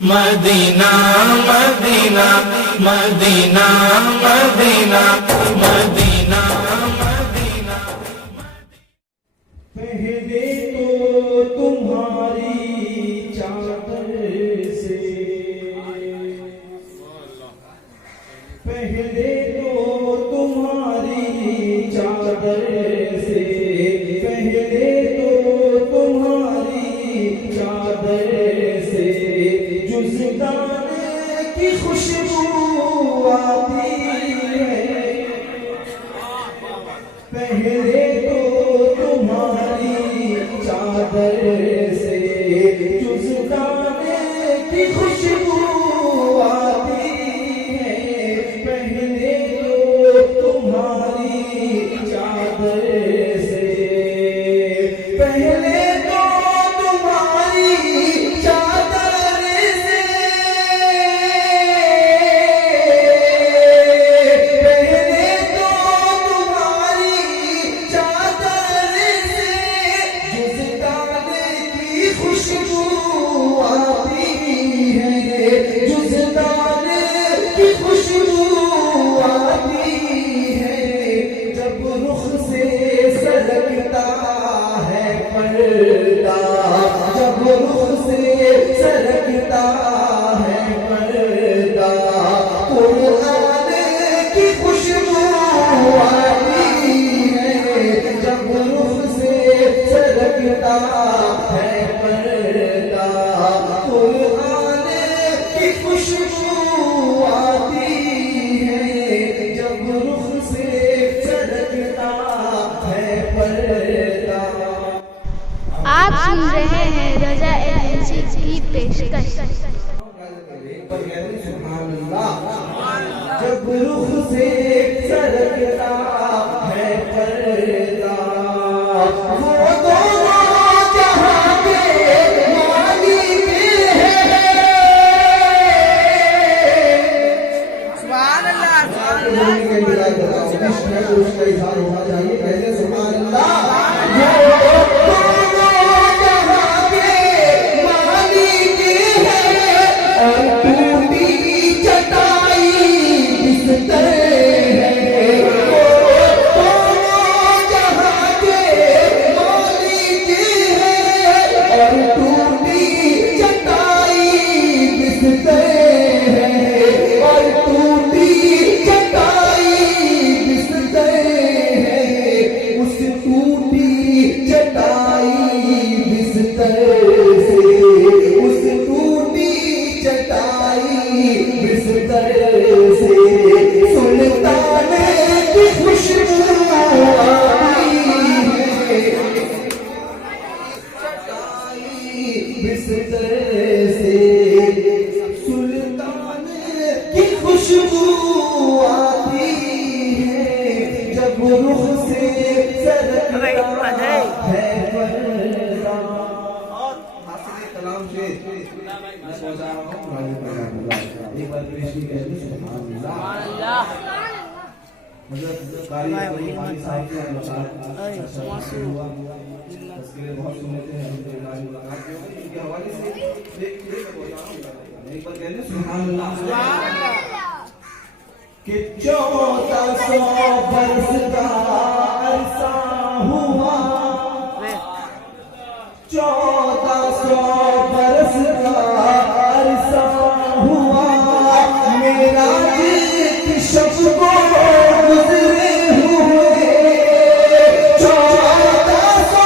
Medina Medina Medina Medina Medina Medina. पहले तो तुम्हारी चादर से, पहले तो तुम्हारी चादर से, पहले तो तुम्हारी चादर से जुज़दाने की खुशबू आती है। पहले तो तुम्हारी चादर से जुज़दाने की खुशबू आती है। पहले तो तुम्हारी चादर से, पहले तो तुम्हारी चादर से, पहले तो तुम्हारी चादर से जुज़दाने की खुशबू आती है। जुज़दाने की खुशबू आती है। जब रुख से सरकता है पर्दा, जब रुख से सरकता है पर्दा, कुरान की खुशबू आती है। जब रुख से सरकता है पर्दा, कुरान की खुशबू आती है। जब रुख से सरकता है पर्दा। आप सुन रहे हैं रजा एजेंसी की पेशकश। जब रुख से सरकता है पर्दा, वो दोनों जहां के मालिक हैं। सुभान अल्लाह, उसका इज़हार होना चाहिए। पहले सुभान अल्लाह। सुल्तान की खुशबू आती है। जब रुख से सरकता है पर्दा। और हासिल कलाम से मैं पहुंचा रहा हूं। एक बार पेश की कहते सुभान अल्लाह। हज़रत कारी साहब के हुआ तस्वीरें बहुत सुने थे। मुलाकात के हवाले से एक बार कहते सुभान अल्लाह। कि 1400 बरस का अरसा हुआ, 1400 बरस का अरसा हुआ, मेरा जित शब को गुजरे हुए। 1400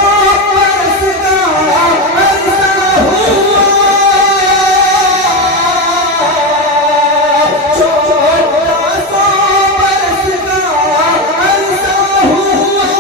बरस का अरसा हुआ, 1400 बरस का अरसा हुआ,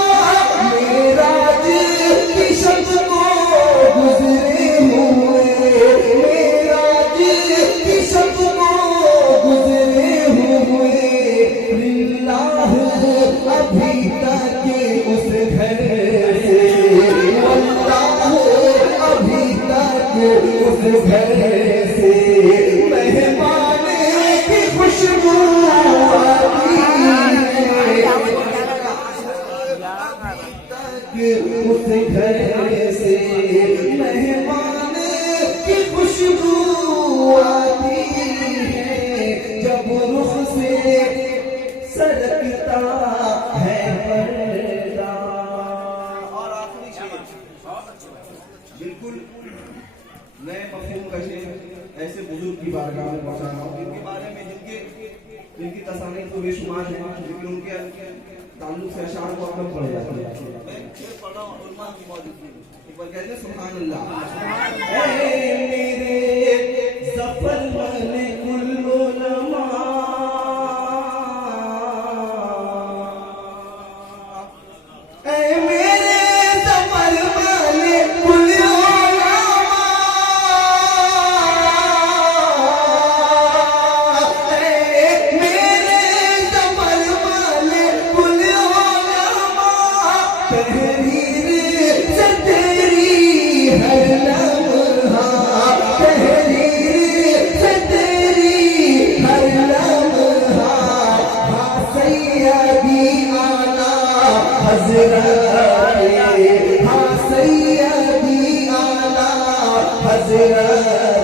हुजूर की बारगाह में पहुंचा रहा हूँ, जिनके बारे में जिनकी तसानीफ तो बेशुमार है, लेकिन उनके ताल्लुक से अशार को कम पड़ जाता है। मैं पढ़ रहा हूँ उलमा की मौजूदगी में, एक बार कहते हैं सुभान अल्लाह। ऐ मेरे ज़फ़र वाले कुल उलमा, ऐ मेरे ज़फ़र वाले कुल उलमा, ऐ मेरे ज़फ़र वाले कुल उलमा, तहरीर से तेरी हर लम्हा, तहरीर से तेरी हर लम्हा, हाँ सैयदी आला हज़रत, हाँ सैयदी आला हज़रत